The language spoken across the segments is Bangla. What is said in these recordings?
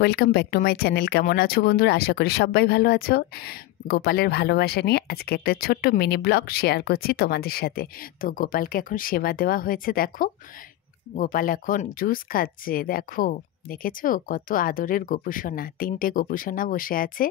Welcome back to my channel. কেমন আছো বন্ধুরা? আশা করি সবাই ভালো আছো। গোপালের ভালোবাসা নিয়ে আজকে একটা ছোট্ট মিনি ব্লগ শেয়ার করছি তোমাদের সাথে। তো গোপালকে এখন সেবা দেওয়া হয়েছে, দেখো গোপাল এখন জুস খাচ্ছে। দেখো, দেখেছো কত আদরের গোপুসোনা? 3টে গোপুসোনা বসে আছে।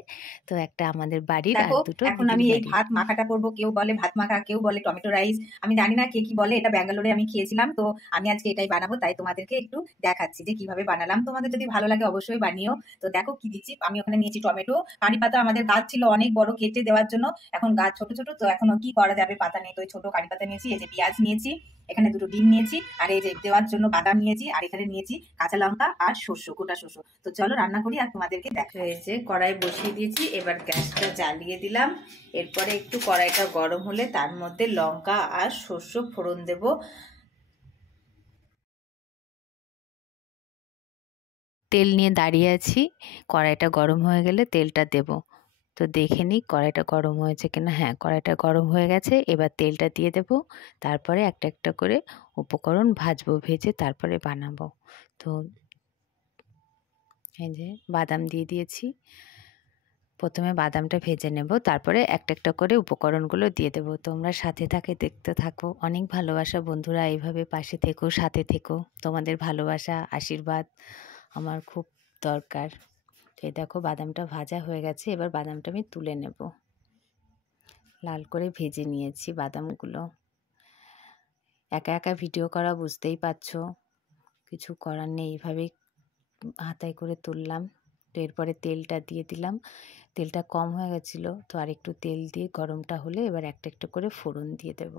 তো একটা আমাদের বাড়ির আর দেখো, দুটো এখন দিদির আমি এই বাড়ির। ভাত মাখাটা করবো। কেউ বলে ভাত মাখা, কেউ বলে টমেটো রাইস। আমি জানি না কে কি বলে, এটা ব্যাঙ্গালোরে আমি খেয়েছিলাম, তো আমি আজকে এটাই বানাবো। তাই তোমাদেরকে একটু দেখাচ্ছি যে কিভাবে বানালাম। তোমাদের যদি ভালো লাগে অবশ্যই বানিও। তো দেখো কি দিচ্ছি। আমি ওখানে নিয়েছি টমেটো, কারি পাতা। আমাদের গাছ ছিল অনেক বড়, কেটে দেওয়ার জন্য এখন গাছ ছোট ছোট, তো এখন কি করা যাবে, পাতা নেই, তো ওই ছোট কারি পাতা নিয়েছি। এই যে পেঁয়াজ নিয়েছি, এখানে দুটো ডিম নিয়েছি, আর এই যে দেওয়ার জন্য বাদাম নিয়েছি, আর এখানে নিয়েছি কাঁচা লঙ্কা আর শস্য, গোটা শস্য। তো চলো রান্না করি আর তোমাদেরকে দেখো। এই যে কড়াই বসিয়ে দিয়েছি, এবার গ্যাসটা জ্বালিয়ে দিলাম। এরপরে একটু কড়াইটা গরম হলে তার মধ্যে লঙ্কা আর শস্য ফোড়ন দেব। তেল নিয়ে দাঁড়িয়ে আছি, কড়াইটা গরম হয়ে গেলে তেলটা দেব। তো দেখে নিই কড়াইটা গরম হয়েছে কিনা। হ্যাঁ, কড়াইটা গরম হয়ে গেছে। এবার তেলটা দিয়ে দেব। তারপরে একটা একটা করে উপকরণ ভাজবো, ভেজে তারপরে বানাবো। তো এই যে বাদাম দিয়ে দিয়েছি। প্রথমে বাদামটা ভেজে নেব, তারপরে একটা একটা করে উপকরণগুলো দিয়ে দেবো। তোমরা সাথে দেখতে থাকো। অনেক ভালোবাসা বন্ধুরা, এইভাবে পাশে থেকো, সাথে থেকো। তোমাদের ভালোবাসা, আশীর্বাদ আমার খুব দরকার। তো এই দেখো বাদামটা ভাজা হয়ে গেছে। এবার বাদামটা আমি তুলে নেব। লাল করে ভেজে নিয়েছি বাদামগুলো। একা একা ভিডিও করা বুঝতেই পারছো, কিছু করার নেই। এইভাবেই হাতায় করে তুললাম। তো এরপরে তেলটা দিয়ে দিলাম। তেলটা কম হয়ে গেছিলো, তো আর একটু তেল দিয়ে গরমটা হলে এবার একটা একটা করে ফোড়ন দিয়ে দেব।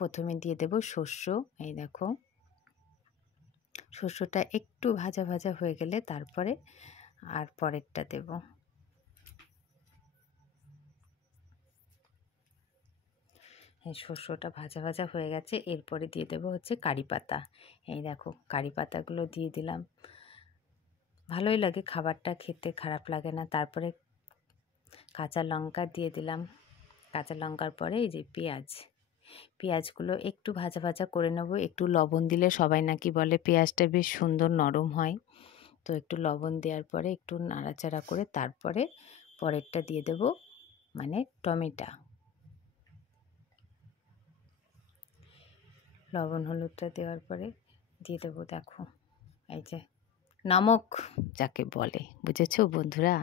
প্রথমে দিয়ে দেব শস্য। এই দেখো, শস্যটা একটু ভাজা ভাজা হয়ে গেলে তারপরে আর পরেরটা দেব। এই শস্যটা ভাজা ভাজা হয়ে গেছে। এরপরে দিয়ে দেব হচ্ছে কারি পাতা। এই দেখো কারি পাতাগুলো দিয়ে দিলাম। ভালোই লাগে খাবারটা খেতে, খারাপ লাগে না। তারপরে কাঁচা লঙ্কা দিয়ে দিলাম। কাঁচা লঙ্কার পরে এই যে পেঁয়াজগুলো একটু ভাজা ভাজা করে নেব। একটু লবণ দিলে সবাই নাকি বলে পেঁয়াজটা বেশ সুন্দর নরম হয়। তো একটু লবণ দেওয়ার পরে একটু নাড়াচাড়া করে তারপরে পরেরটা দিয়ে দেব, মানে টমেটো। লবণ হলুদটা দেওয়ার পরে দিয়ে দেবো, দেখো এই যে নমক যাকে বলে, বুঝেছো বন্ধুরা?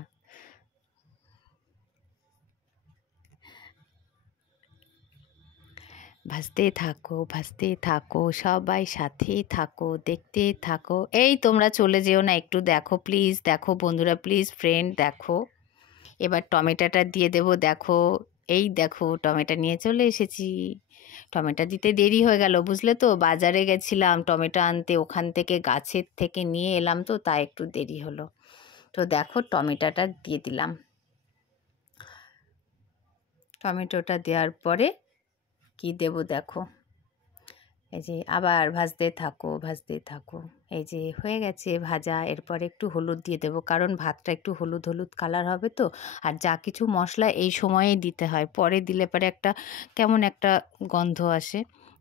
ভাজতে থাকো, সবাই সাথেই থাকো, দেখতে থাকো। এই তোমরা চলে যেও না, একটু দেখো প্লিজ, দেখো বন্ধুরা প্লিজ, ফ্রেন্ড দেখো। এবার টমেটোটা দিয়ে দেবো। দেখো, এই দেখো টমেটো নিয়ে চলে এসেছি। টমেটো দিতে দেরি হয়ে গেল, বুঝলে তো। বাজারে গেছিলাম টমেটো আনতে, ওখান থেকে গাছের থেকে নিয়ে এলাম, তো তাই একটু দেরি হলো। তো দেখো টমেটোটা দিয়ে দিলাম। টমেটোটা দেওয়ার পরে কি দেব দেখো, এই যে আবার ভাজতে থাকো। এই যে হয়ে গেছে ভাজা। এরপরে একটু হলুদ দিয়ে দেবো, কারণ ভাতটা একটু হলুদ হলুদ কালার হবে তো। আর যা কিছু মশলা এই সময়েই দিতে হয়, পরে দিলে পরে একটা কেমন একটা গন্ধ আসে।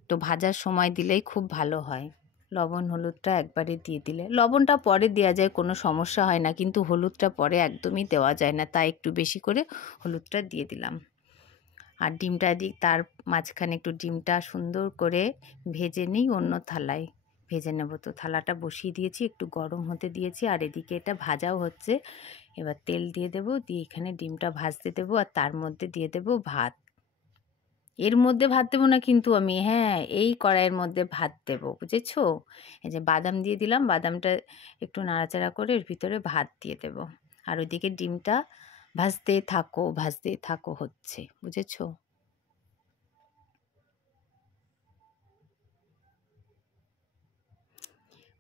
তো ভাজার সময় দিলেই খুব ভালো হয়। লবণ হলুদটা একবারে দিয়ে দিলে, লবণটা পরে দেওয়া যায়, কোনো সমস্যা হয় না, কিন্তু হলুদটা পরে একদমই দেওয়া যায় না, তাই একটু বেশি করে হলুদটা দিয়ে দিলাম। আর ডিমটা দিই, তার মাঝখানে একটু ডিমটা সুন্দর করে ভেজে নিই অন্য থালায়। ভেজে নেব। তো থালাটা বসিয়ে দিয়েছি, একটু গরম হতে দিয়েছি, আর এদিকে এটা ভাজাও হচ্ছে। এবার তেল দিয়ে দেব, দিয়ে এখানে ডিমটা ভাজতে দেবো, আর তার মধ্যে দিয়ে দেব ভাত। এর মধ্যে ভাত দেবো না কিন্তু আমি, হ্যাঁ এই কড়াইয়ের মধ্যে ভাত দেবো, বুঝেছো? এই যে বাদাম দিয়ে দিলাম, বাদামটা একটু নাড়াচাড়া করে এর ভিতরে ভাত দিয়ে দেব। আর ওইদিকে ডিমটা ভাজতে থাকো হচ্ছে, বুঝেছো?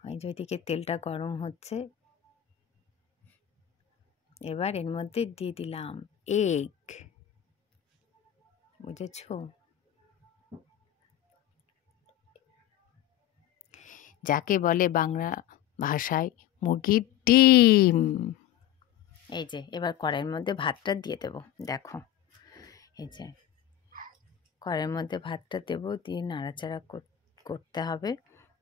ওই যে ওইদিকে তেলটা গরম হচ্ছে। এবার এর মধ্যে দিয়ে দিলাম এগ, বুঝেছো? যাকে বলে বাংলা ভাষায় মুরগির ডিম। এই যে এবার কড়াইয়ের মধ্যে ভাতটা দিয়ে দেব। দেখো এই যে কড়াইয়ের মধ্যে ভাতটা দেব, দিয়ে নাড়াচাড়া করতে হবে।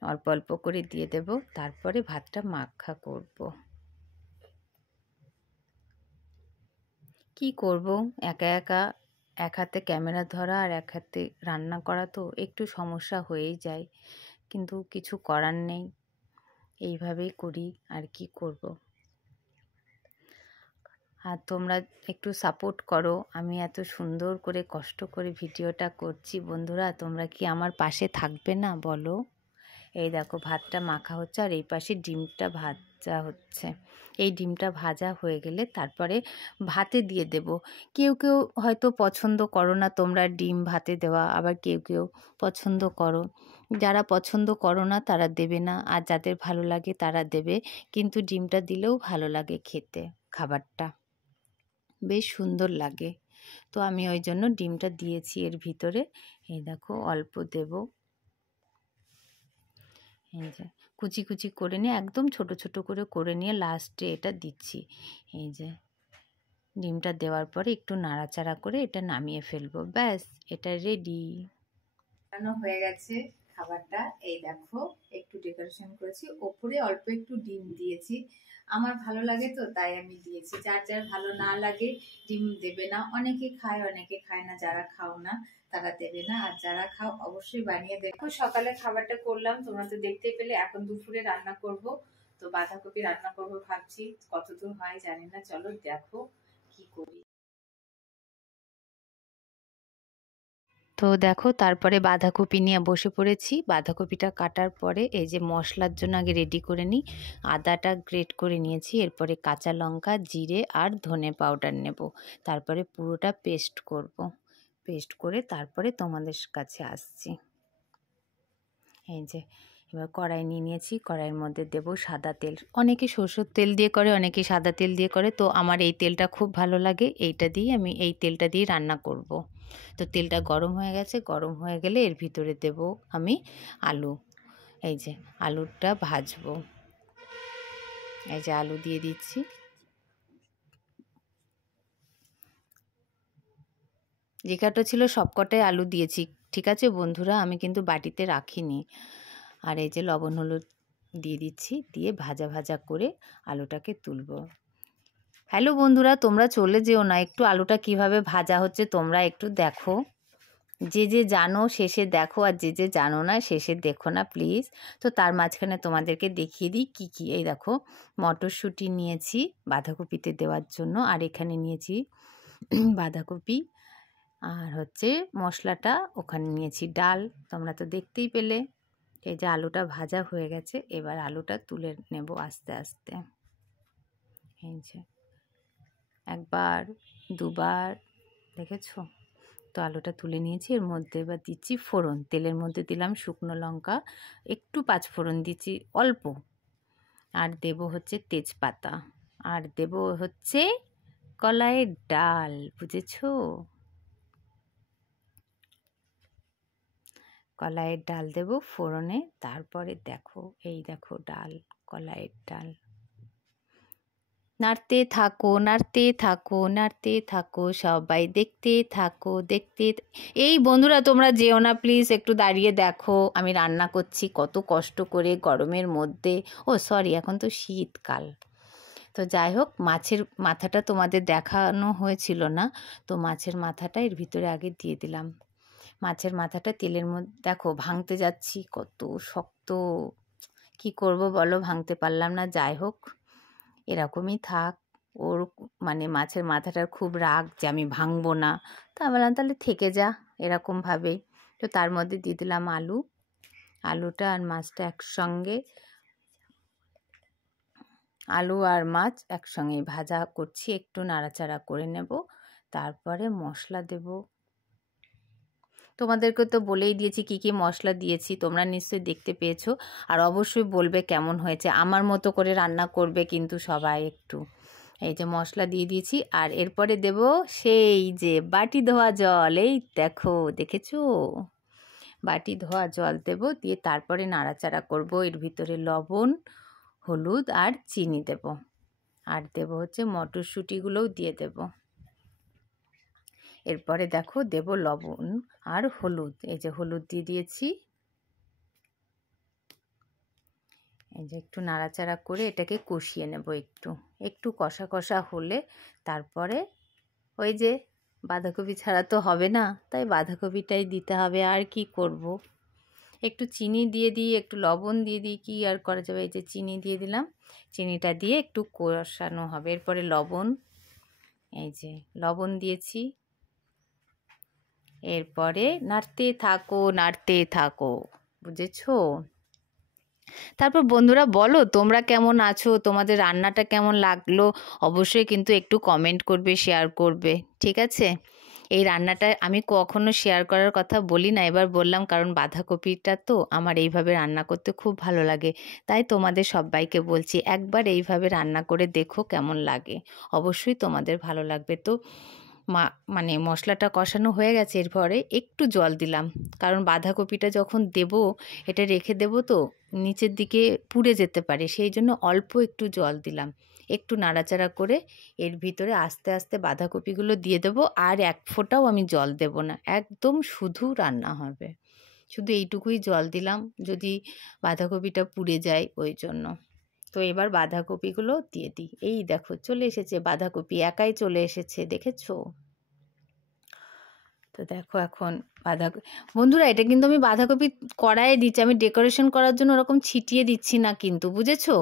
অল্প অল্প করে দিয়ে দেব, তারপরে ভাতটা মাখা করব। কি করব, একা একা এক হাতে ক্যামেরা ধরা আর এক হাতে রান্না করা তো একটু সমস্যা হয়েই যায়, কিন্তু কিছু করার নেই, এইভাবেই করি আর কি করব। আর তোমরা একটু সাপোর্ট করো, আমি এত সুন্দর করে কষ্ট করে ভিডিওটা করছি বন্ধুরা, তোমরা কি আমার পাশে থাকবে না বলো? এই দেখো ভাতটা মাখা হচ্ছে আর এই পাশে ডিমটা ভাজা হচ্ছে। এই ডিমটা ভাজা হয়ে গেলে তারপরে ভাতে দিয়ে দেব। কেউ কেউ হয়তো পছন্দ করো না তোমরা ডিম ভাতে দেওয়া, আবার কেউ কেউ পছন্দ করো। যারা পছন্দ করো না তারা দেবে না, আর যাদের ভালো লাগে তারা দেবে, কিন্তু ডিমটা দিলেও ভালো লাগে খেতে, খাবারটা বেশ সুন্দর লাগে। তো আমি ওই জন্য ডিমটা দিয়েছি এর ভিতরে। এই দেখো অল্প দেব, এই যে কুচি কুচি করে নিয়ে একদম ছোট ছোট করে নিয়ে লাস্টে এটা দিচ্ছি। এই যে ডিমটা দেওয়ার পরে একটু নাড়াচাড়া করে এটা নামিয়ে ফেলবো, ব্যাস এটা রেডি। বানানো হয়ে গেছে খাবারটা। এই দেখো একটু ডেকোরেশন করেছি, ওপরে অল্প একটু ডিম দিয়েছি, আমার ভালো লাগে তো তাই আমি দিয়েছি। যার যার ভালো না লাগে ডিম দেবে না, অনেকে খায় অনেকে খায় না, যারা খাও না তারা দেবে না, আর যারা খাও অবশ্যই বানিয়ে দেখো। সকালে খাবারটা করলাম তোমরা তো দেখতে পেলে, এখন দুপুরে রান্না করব। তো বাঁধাকপি রান্না করবো ভাবছি, কতদূর হয় জানি না, চলো দেখো কি করি। তো দেখো তারপরে বাঁধাকপি নিয়ে বসে পড়েছি। বাঁধাকপিটা কাটার পরে এই যে মশলার জন্য আগে রেডি করে নিই। আদাটা গ্রেট করে নিয়েছি, এরপরে কাঁচা লঙ্কা, জিরে আর ধনে পাউডার নেব, তারপরে পুরোটা পেস্ট করব। পেস্ট করে তারপরে তোমাদের কাছে আসছি। এই যে এবার কড়াই নিয়ে নিয়েছি, কড়াইয়ের মধ্যে দেব সাদা তেল। অনেকে সরষের তেল দিয়ে করে, অনেকে সাদা তেল দিয়ে করে, তো আমার এই তেলটা খুব ভালো লাগে, এইটা দিয়ে আমি এই তেলটা দিয়ে রান্না করব। তো তেলটা গরম হয়ে গেছে, গরম হয়ে গেলে এর ভিতরে দেব আমি আলু। এই যে আলুটা ভাজবো, এই যে আলু দিয়ে দিচ্ছি। যে কটা ছিল সবকটাই আলু দিয়েছি, ঠিক আছে বন্ধুরা, আমি কিন্তু বাটিতে রাখিনি। আর এই যে লবণ হলুদ দিয়ে দিচ্ছি, দিয়ে ভাজা ভাজা করে আলুটাকে তুলব। হ্যালো বন্ধুরা, তোমরা চলে যেও না, একটু আলুটা কিভাবে ভাজা হচ্ছে তোমরা একটু দেখো। যে যে জানো শেষে দেখো, আর যে যে জানো না শেষে দেখো না প্লিজ। তো তার মাঝখানে তোমাদেরকে দেখিয়ে দিই কী কী। এই দেখো মটরশুঁটি নিয়েছি বাঁধাকপিতে দেওয়ার জন্য, আর এখানে নিয়েছি বাঁধাকপি, আর হচ্ছে মশলাটা ওখানে নিয়েছি ডাল, তোমরা তো দেখতেই পেলে। এই যে আলুটা ভাজা হয়ে গেছে, এবার আলুটা তুলে নেব আস্তে আস্তে। এই যে একবার দুবার দেখেছো, তো আলুটা তুলে নিয়েছি। এর মধ্যে এবার দিচ্ছি ফোড়ন, তেলের মধ্যে দিলাম শুকনো লঙ্কা, একটু পাঁচ ফোড়ন দিচ্ছি অল্প, আর দেব হচ্ছে তেজপাতা, আর দেব হচ্ছে কলাইয়ের ডাল, বুঝেছো? কলাইয়ের ডাল দেব ফোড়নে, তারপরে দেখো এই দেখো ডাল, কলাইয়ের ডাল। নাড়তে থাকো নাড়তে থাকো নাড়তে থাকো, সবাই দেখতে থাকো দেখতে। এই বন্ধুরা তোমরা যেও না প্লিজ, একটু দাঁড়িয়ে দেখো আমি রান্না করছি কত কষ্ট করে গরমের মধ্যে। ও সরি, এখন তো শীতকাল। তো যাই হোক, মাছের মাথাটা তোমাদের দেখানো হয়েছিল না, তো মাছের মাথাটা এর ভিতরে আগে দিয়ে দিলাম। মাছের মাথাটা তেলের মধ্যে দেখো ভাঙতে যাচ্ছি, কত শক্ত, কি করব বলো, ভাঙতে পারলাম না। যাই হোক এরকমই থাক। ওর মানে মাছের মাথাটার খুব রাগ যে আমি ভাঙবো না, তা বললাম তাহলে থেকে যা এরকমভাবেই। তো তার মধ্যে দিয়ে দিলাম আলু, আলুটা আর মাছটা একসঙ্গে, আলু আর মাছ একসঙ্গে ভাজা করছি, একটু নাড়াচাড়া করে নেব, তারপরে মশলা দেব। তোমাদেরকে তো বলেই দিয়েছি কি কি মশলা দিয়েছি, তোমরা নিশ্চয়ই দেখতে পেয়েছো। আর অবশ্যই বলবে কেমন হয়েছে, আমার মতো করে রান্না করবে কিন্তু সবাই একটু। এই যে মশলা দিয়ে দিয়েছি, আর এরপরে দেব সেই যে বাটি ধোয়া জল, এই দেখো দেখেছো, বাটি ধোয়া জল দেব, দিয়ে তারপরে নাড়াচাড়া করব। এর ভিতরে লবণ, হলুদ আর চিনি দেব, আর দেব হচ্ছে মটরশুঁটিগুলোও দিয়ে দেব। এরপরে দেখো দেব লবণ আর হলুদ, এই যে হলুদ দিয়ে দিয়েছি। এই যে একটু নাড়াচাড়া করে এটাকে কষিয়ে নেব, একটু একটু কষা কষা হলে তারপরে ওই যে বাঁধাকপি ছাড়া তো হবে না, তাই বাঁধাকপিটাই দিতে হবে, আর কি করব। একটু চিনি দিয়ে দিই, একটু লবণ দিয়ে দিই, কি আর করা যাবে। এই যে চিনি দিয়ে দিলাম, চিনিটা দিয়ে একটু কষানো হবে। এরপরে লবণ, এই যে লবণ দিয়েছি। এরপরে নাড়তে থাকো নাড়তে থাকো, বুঝেছো? তারপর বন্ধুরা বলো তোমরা কেমন আছো, তোমাদের রান্নাটা কেমন লাগলো অবশ্যই কিন্তু একটু কমেন্ট করবে, শেয়ার করবে, ঠিক আছে? এই রান্নাটা আমি কখনো শেয়ার করার কথা বলি না, এবার বললাম, কারণ বাঁধাকপিটা তো আমার এইভাবে রান্না করতে খুব ভালো লাগে, তাই তোমাদের সবাইকে বলছি একবার এইভাবে রান্না করে দেখো কেমন লাগে, অবশ্যই তোমাদের ভালো লাগবে। তো মানে মশলাটা কষানো হয়ে গেছে, এরপরে একটু জল দিলাম, কারণ বাঁধাকপিটা যখন দেব এটা রেখে দেব তো নিচের দিকে পুড়ে যেতে পারে, সেই জন্য অল্প একটু জল দিলাম। একটু নাড়াচাড়া করে এর ভিতরে আস্তে আস্তে বাঁধাকপিগুলো দিয়ে দেবো, আর এক ফোঁটাও আমি জল দেব না, একদম শুধু রান্না হবে, শুধু এইটুকুই জল দিলাম, যদি বাঁধাকপিটা পুড়ে যায় ওই জন্য। তো এবার বাঁধাকপিগুলো দিয়ে দিই। এই দেখো চলে এসেছে বাঁধাকপি, একাই চলে এসেছে, দেখেছো? তো দেখো এখন বন্ধুরা এটা কিন্তু আমি বাঁধাকপি কড়াইয়ে দিচ্ছি, আমি ডেকোরেশন করার জন্য ওরকম ছিটিয়ে দিচ্ছি না কিন্তু, বুঝেছো?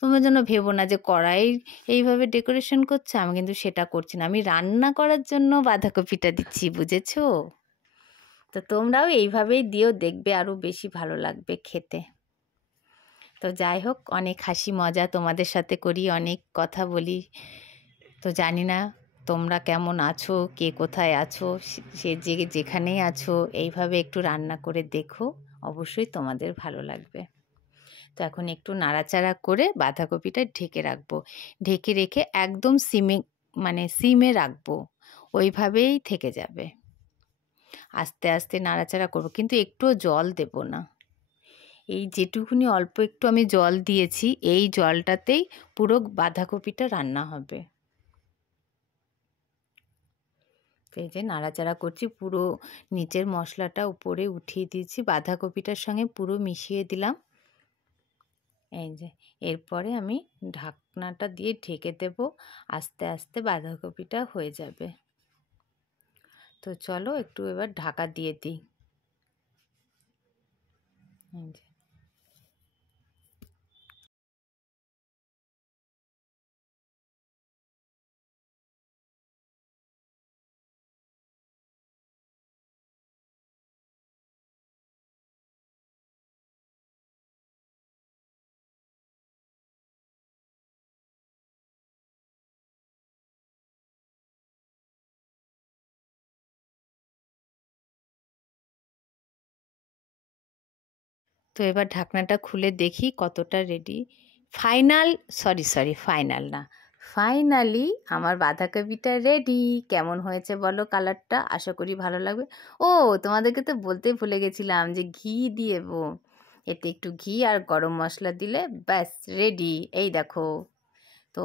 তোমরা যেন ভেবো না যে কড়াই এইভাবে ডেকোরেশন করছে, আমি কিন্তু সেটা করছি না, আমি রান্না করার জন্য বাঁধাকপিটা দিচ্ছি, বুঝেছো? তো তোমরাও এইভাবেই দিও, দেখবে আরও বেশি ভালো লাগবে খেতে। তো যাই হোক, অনেক হাসি মজা তোমাদের সাথে করি, অনেক কথা বলি। তো জানি না তোমরা কেমন আছো, কে কোথায় আছো, সে যেখানেই আছো এইভাবে একটু রান্না করে দেখো, অবশ্যই তোমাদের ভালো লাগবে। তো এখন একটু নাড়াচাড়া করে বাঁধাকপিটা ঢেকে রাখবো, ঢেকে রেখে একদম সিমে রাখবো, ওইভাবেই থেকে যাবে। আস্তে আস্তে নাড়াচাড়া করবো, কিন্তু একটুও জল দেব না, এই যেটুকুনি অল্প একটু আমি জল দিয়েছি এই জলটাতেই পুরো বাঁধাকপিটা রান্না হবে। এই যে নাড়াচাড়া করছি, পুরো নিচের মশলাটা উপরে উঠিয়ে দিয়েছি, বাঁধাকপিটার সঙ্গে পুরো মিশিয়ে দিলাম। এই যে এরপরে আমি ঢাকনাটা দিয়ে ঢেকে দেব, আস্তে আস্তে বাঁধাকপিটা হয়ে যাবে। তো চলো একটু এবার ঢাকা দিয়ে দিই। এই যে তো এবার ঢাকনাটা খুলে দেখি কতটা রেডি। ফাইনাল না, ফাইনালি আমার বাঁধাকপিটা রেডি। কেমন হয়েছে বলো কালারটা, আশা করি ভালো লাগবে। ও তোমাদেরকে তো বলতে ভুলে গেছিলাম যে ঘি দিয়েবো, এতে একটু ঘি আর গরম মশলা দিলে ব্যাস রেডি। এই দেখো, তো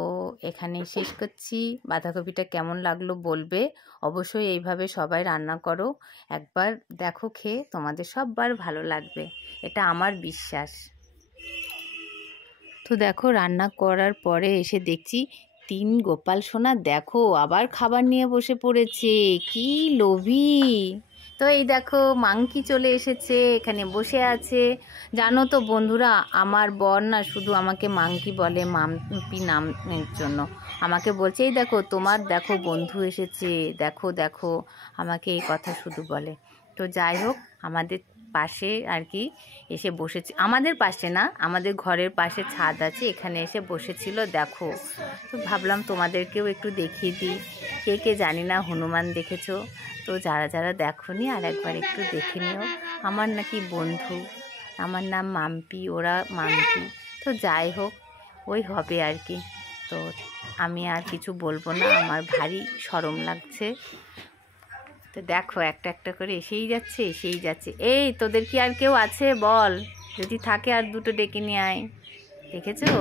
এখানেই শেষ করছি। বাঁধাকপিটা কেমন লাগলো বলবে, অবশ্যই এইভাবে সবাই রান্না করো, একবার দেখো খেয়ে তোমাদের সববার ভালো লাগবে, এটা আমার বিশ্বাস। তো দেখো রান্না করার পরে এসে দেখছি তিন গোপাল সোনা দেখো আবার খাবার নিয়ে বসে পড়েছে, কি লোভী। তো এই দেখো মাংকি চলে এসেছে, এখানে বসে আছে। জানো তো বন্ধুরা, আমার বর না শুধু আমাকে মাংকি বলে, মাম্পি নামের জন্য আমাকে বলছে, এই দেখো তোমার দেখো বন্ধু এসেছে, দেখো দেখো, আমাকে এই কথা শুধু বলে। তো যাই হোক, আমাদের পাশে আর কি এসে বসেছে, আমাদের পাশে না, আমাদের ঘরের পাশে ছাদ আছে, এখানে এসে বসেছিল দেখো। তো ভাবলাম তোমাদেরকেও একটু দেখিয়ে দিই, কে কে জানি না হনুমান দেখেছো, তো যারা যারা দেখোনি আর একবার একটু দেখে নিও। আমার নাকি বন্ধু, আমার নাম মাম্পি, ওরা মাম্পি। তো যাই হোক, ওই হবে আর কি। তো আমি আর কিছু বলবো না, আমার ভারী শরম লাগছে। তো দেখো একটা একটা করে এসেই যাচ্ছে। এই তোদের কি আর কেউ আছে বল, যদি থাকে আর দুটো ডেকে নিয়ে আয়, দেখেছো?